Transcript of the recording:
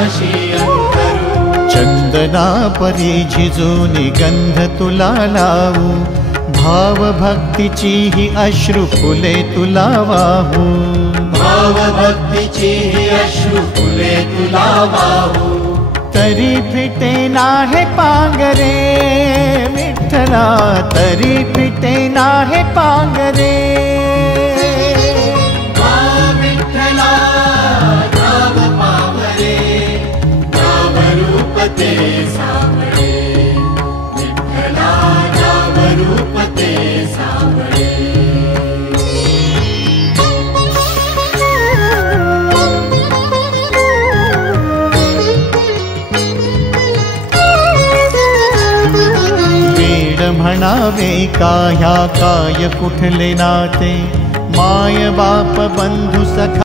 पाशी अंतरू। चंदना परी झिजूनी गंध तुला लावू, भाव भक्तीची ही अश्रु फुले तुला वाहू। भाव भक्तीची ही अश्रु फुले तुला वाहू। तरी फिटे नाहे पांगरे विठ्ठला, तरी फिटे नाहे पांगरे। विठ्ठला नाव पावरे, नाव रूप ते सावळे। विठ्ठला नाव रूप ते सावळे। म्हणावे का ह्या काय कुठले नाते, माय बाप बंधू सखा